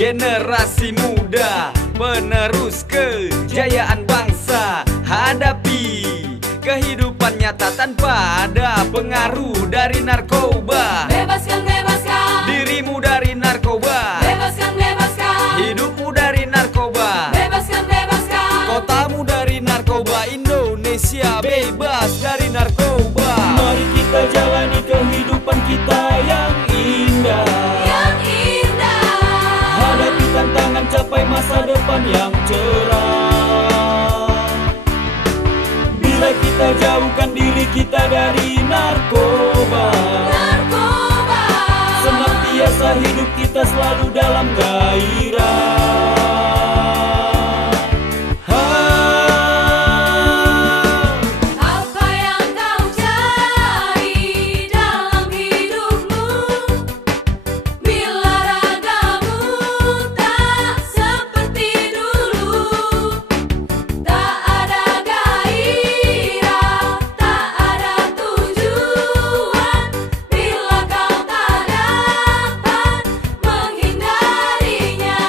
Generasi muda, penerus kejayaan bangsa. Hadapi kehidupan nyata tanpa ada pengaruh dari narkoba. Bebaskan, bebaskan dirimu dari narkoba. Bebaskan, bebaskan Hidupmu dari narkoba. Bebaskan, bebaskan Kotamu dari narkoba. Indonesia bebas dari narkoba. Mari kita jalani kehidupan kita yang indah. Yang indah. Hadapi tantangan, capai masa depan yang cerah. Bila kita jauhkan diri kita dari narkoba, Narkoba. senantiasa hidup kita selalu dalam gairah. Apa yang kau cari dalam hidupmu, bila ragamu tak seperti dulu, tak ada gairah, tak ada tujuan, bila kau tak dapat menghindarinya.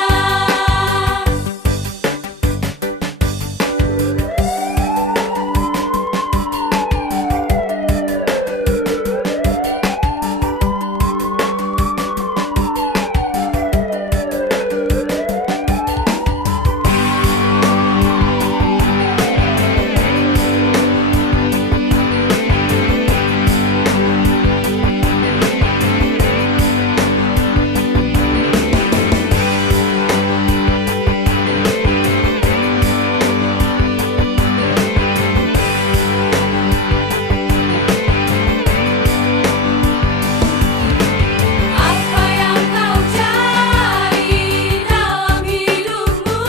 Apa yang kau cari dalam hidupmu,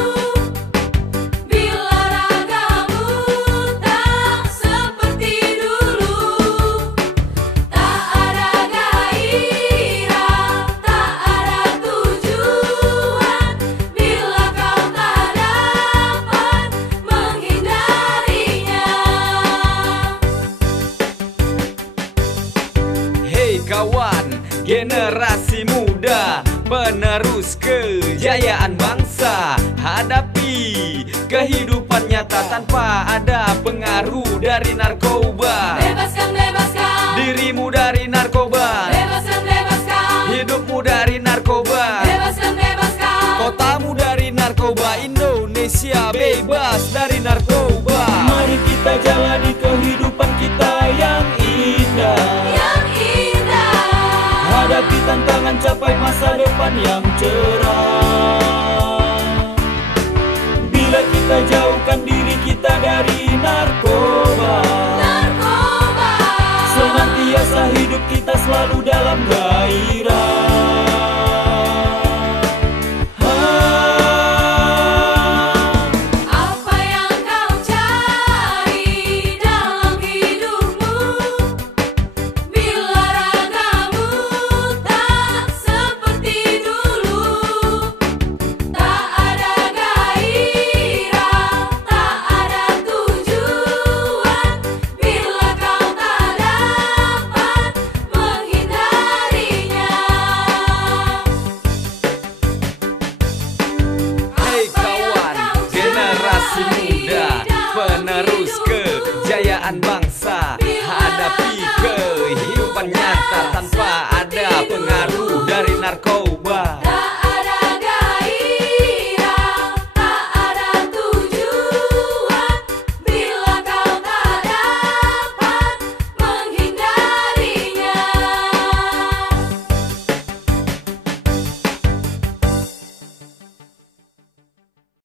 bila ragamu tak seperti dulu, tak ada gairah, tak ada tujuan, bila kau tak dapat menghindarinya. Hei kawan, generasi muda, penerus kejayaan bangsa. Hadapi kehidupan nyata tanpa ada pengaruh dari narkoba. Bebaskan, bebaskan Dirimu dari narkoba. Bebaskan, bebaskan Hidupmu dari narkoba. Bebaskan, bebaskan Kotamu dari narkoba. Indonesia bebas dari narkoba. Mari kita jalani kehidupan kita yang indah. Yang indah. Hadapi tantangan, capai masa depan yang cerah. Bila kita jauhkan diri kita dari narkoba, Narkoba. senantiasa hidup kita selalu dalam gairah. Apa yang kau cari dalam hidupmu, bila ragamu tak seperti dulu, tak ada gairah, tak ada tujuan, bila kau tak dapat menghindarinya. Hadapi kehidupan nyata tanpa